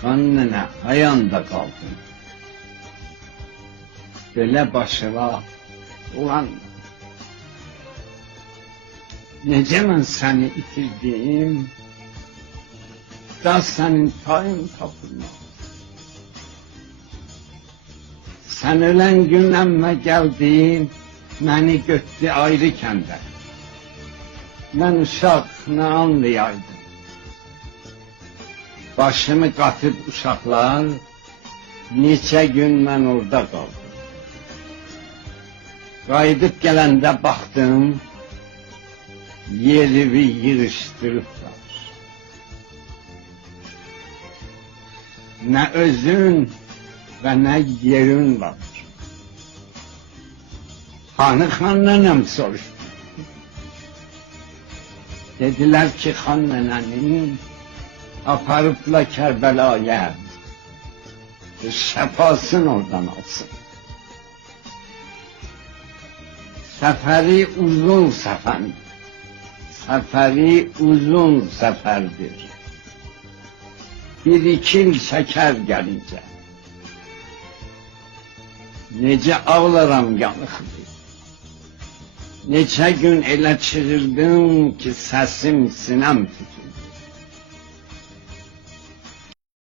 Xan nənə ayanda qaldım. Belə başıla, ulan, necə mən səni itirdim, da sənin payın tapılmaz. Sən ölən gün əmmə gəldin, məni götdü ayrı kəndə. Mən uşaq nə anlayaydım. Başımı qatıb uşaqlar, neçə gün mən orada qaldım. Qayıdıb gələndə baxdım, yerimi yığışdırıblar. Nə özün və nə yerin var. Hanı xan nənəm soruşdu. Dedilər ki, xan nənənin aparıbla Kərbəlaya, şəfasını oradan alsın. Səfəri uzun səfərdir. Səfəri uzun səfərdir. Bir-iki il şəkər gəlincə. Necə ağlaram yanıqdır. Neçə gün elə çığırdım ki, səsim sinəm tutur.